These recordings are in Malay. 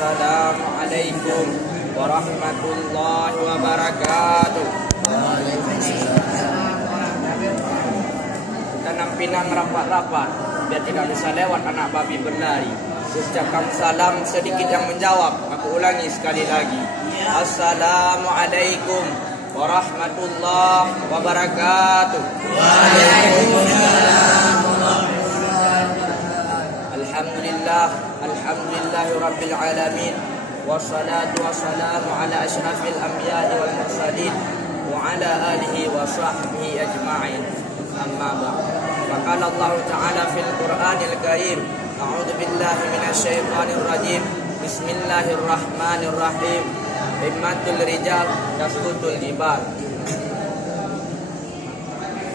Assalamualaikum warahmatullahi wabarakatuh. Tanam pinang rapat-rapat biar tidak bisa lewat anak babi berlari. Ucapkan salam sedikit yang menjawab. Aku ulangi sekali lagi. Assalamualaikum warahmatullahi wabarakatuh. Alhamdulillahi rabbil alamin. Wassalatu wassalamu ala asyrafil anbiya'i wal mursalin wa ala alihi wa sahbihi ajma'in. Amma ba'd. Faqala Allah Ta'ala fil Qur'anil Karim, a'udzu billahi minasy syaithanir rajim. Bismillahirrahmanirrahim. Himmatul rijal tasqutul jibal.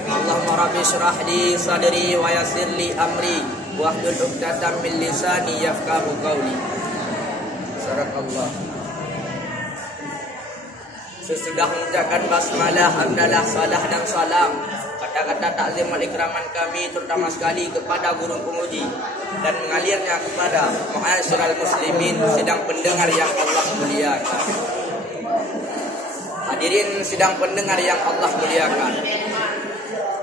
Allahumma rabbi shrah li sadri wa yassir li amri wahlul 'uqdatam min lisani yafqahu qawli. Sadaqallah. Sesudah mengucapkan basmalah, hamdalah, salah dan salam, kata-kata takzim wal ikraman kami terutama sekali kepada guru penguji dan mengalirnya kepada ma'asyiral muslimin sidang pendengar yang Allah muliakan. Hadirin sidang pendengar yang Allah muliakan.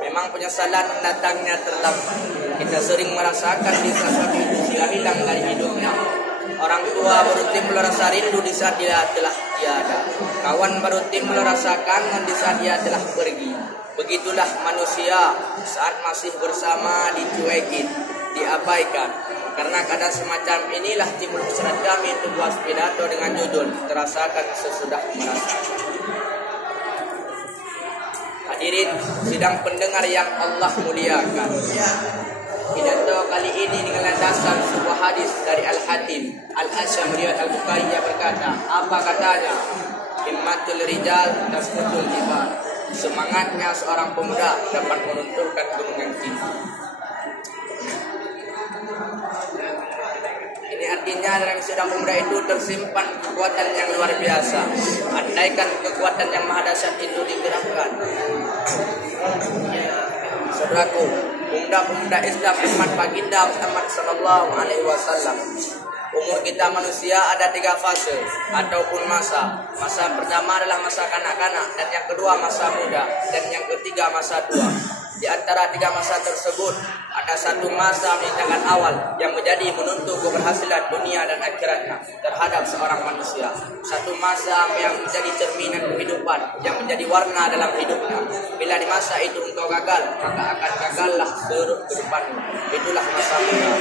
Memang penyesalan datangnya terlambat. Kita sering merasakan di saat itu sudah hilang dari hidupnya. Orang tua baru timbul rasa rindu di saat dia telah tiada. Kawan baru timbul rasa kangen di saat dia telah pergi. Begitulah manusia saat masih bersama dicuekin, diabaikan. Karena keadaan semacam inilah timbul hasrat kami untuk buat pidato dengan judul Terasakan Sesudah Merasakan. Hadirin sidang pendengar yang Allah muliakan. Pidato kali ini dengan landasan sebuah hadis dari Al-Hatim Al-Asyam riwayat Al-Bukhari yang berkata, apa katanya? Himmatul rijal tasqutul jibal. Semangatnya seorang pemuda dapat meruntuhkan gunung yang tinggi. Ini artinya dalam sedang pemuda itu tersimpan kekuatan yang luar biasa. Andaikan kekuatan yang maha dahsyat itu digerakkan, saudaraku, pemuda-pemuda Islam umat baginda Muhammad sallallahu alaihi wasallam. Umur kita manusia ada 3 fase ataupun masa. Masa pertama adalah masa kanak-kanak, dan yang kedua masa muda, dan yang ketiga masa tua. Di antara 3 masa tersebut ada satu masa menginjakan awal yang menjadi menentu keberhasilan dunia dan akhiratnya terhadap seorang manusia. Satu masa yang menjadi cerminan kehidupan, yang menjadi warna dalam hidupnya. Bila di masa itu engkau gagal, maka akan gagallah seluruh kehidupanmu. Itulah masa muda.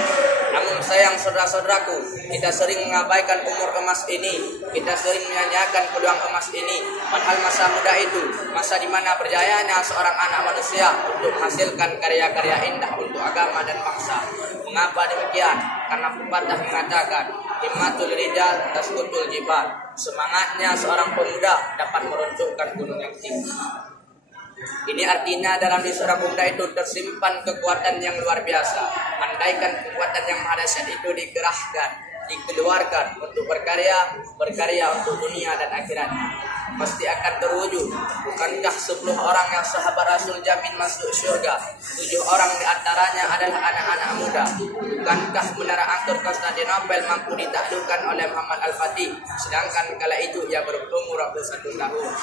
Namun sayang saudara-saudaraku, kita sering mengabaikan umur emas ini. Kita sering menyanyiakan peluang emas ini. Padahal masa muda itu masa di mana berjayanya seorang anak manusia untuk menghasilkan karya-karya indah untuk agama dan bangsa. Mengapa demikian? Karena pepatah mengatakan, himmatul rijal tasqutul jibal. Semangatnya seorang pemuda dapat meruntuhkan gunung yang tinggi. Ini artinya dalam diri seorang pemuda itu tersimpan kekuatan yang luar biasa. Andaikan kekuatan yang maha dahsyat itu dikerahkan, dikeluarkan untuk berkarya untuk dunia dan akhiratnya, pasti akan terwujud. Bukankah 10 orang yang sahabat Rasul jamin masuk surga, 7 orang di antaranya adalah anak-anak muda? Bukankah menara angkut Konstantinopel mampu ditaklukkan oleh Muhammad Al-Fatih, sedangkan kala itu ia berumur 21 tahun?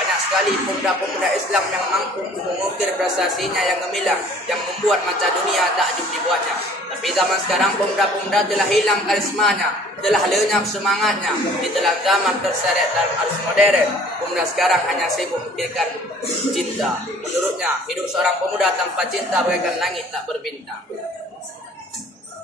Banyak sekali pemuda-pemuda Islam yang mampu mengukir prestasinya yang gemilang, yang membuat mata dunia takjub dibuatnya. Tapi zaman sekarang pemuda-pemuda telah hilang karismanya, telah lenyap semangatnya. Di dalam zaman terseret dalam arus modern, pemuda sekarang hanya sibuk memikirkan cinta. Menurutnya, hidup seorang pemuda tanpa cinta bagaikan langit tak berbintang.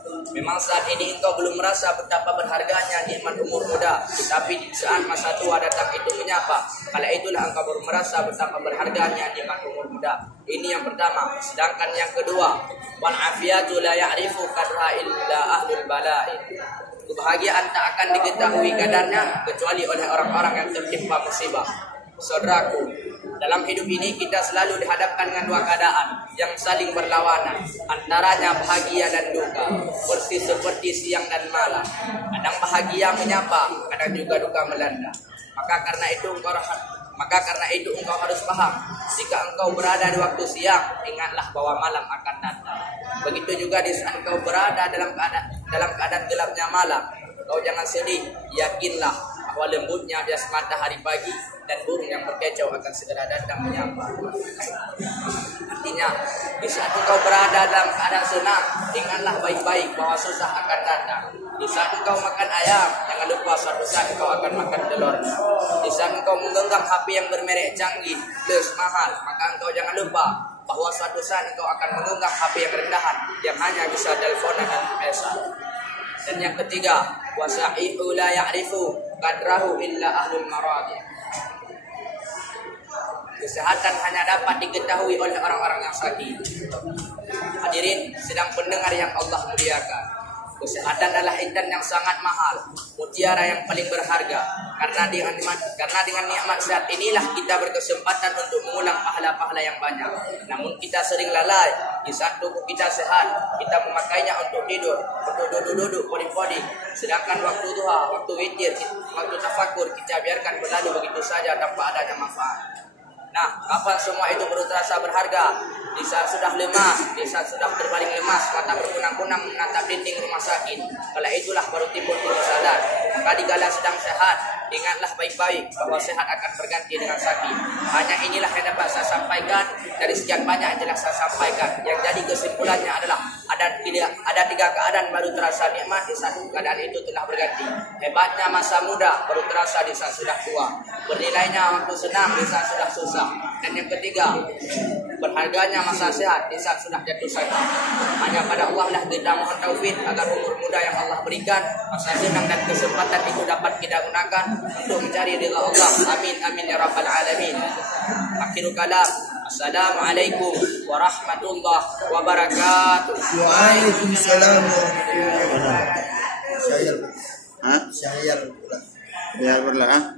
Memang saat ini engkau belum merasa betapa berharganya nikmat umur muda, tetapi di saat masa tua datang itu menyapa, kala itulah engkau baru merasa betapa berharganya nikmat umur muda. Ini yang pertama. Sedangkan yang kedua, wal afiyatu la ya'rifu qadra illa ahlul bala'i. Kebahagiaan tak akan diketahui kadarnya kecuali oleh orang-orang yang tertimpa musibah. Saudaraku, dalam hidup ini kita selalu dihadapkan dengan 2 keadaan yang saling berlawanan, antaranya bahagia dan duka, persis seperti siang dan malam. Kadang bahagia menyapa, kadang juga duka melanda. Maka karena itu engkau harus paham, jika engkau berada di waktu siang, ingatlah bahwa malam akan datang. Begitu juga di saat engkau berada dalam keadaan gelapnya malam, Kau jangan sedih, yakinlah bahwa lembutnya jas matahari pagi dan burung yang berkicau akan segera datang menyapa. Artinya, di saat engkau berada dalam keadaan senang, ingatlah baik-baik bahwa susah akan datang. Di saat engkau makan ayam, jangan lupa suatu saat engkau akan makan telur. Di saat engkau menggenggam HP yang bermerek canggih, plus mahal, maka engkau jangan lupa bahwa suatu saat engkau akan menggenggam HP yang rendahan, yang hanya bisa teleponan dan pesan. Dan yang ketiga, wasa'ihu la ya'rifu qadrahu illa ahlul maradi. Kesehatan hanya dapat diketahui oleh orang-orang yang sakit. Hadirin sedang pendengar yang Allah muliakan. Kesehatan adalah intan yang sangat mahal, mutiara yang paling berharga. Karena dengan nikmat sehat inilah kita berkesempatan untuk mengulang pahala-pahala yang banyak. Namun kita sering lalai. Di saat tubuh kita sehat, kita memakainya untuk tidur, untuk duduk-duduk, podi-podi. Sedangkan waktu duha, waktu witir, waktu tafakur kita biarkan berlalu begitu saja tanpa adanya manfaat. Nah, kapan semua itu baru terasa berharga? Di saat sudah lemah, di saat sudah terbaring lemas, mata berkunang-kunang menatap dinding rumah sakit. Kala itulah baru timbul sadar. Maka dikala sedang sehat, ingatlah baik-baik bahwa sehat akan berganti dengan sakit. Hanya inilah yang dapat saya sampaikan dari sekian banyak yang telah saya sampaikan. Yang jadi kesimpulannya adalah ada tiga keadaan baru terasa nikmat di saat keadaan itu telah berganti. Hebatnya masa muda baru terasa di saat sudah tua. Bernilainya waktu senang di saat sudah susah. Dan yang ketiga, berharganya masa sehat di saat sudah jatuh sakit. Hanya pada Allah lah kita mohon taufik agar umur muda yang Allah berikan, masa senang dan kesempatan itu dapat kita gunakan untuk mencari ridha Allah. Amin amin ya rabbal alamin. Akhirul kalam. Assalamualaikum warahmatullahi wabarakatuh. Waalaikumsalam warahmatullahi wabarakatuh. Syahir. Ya, berlah.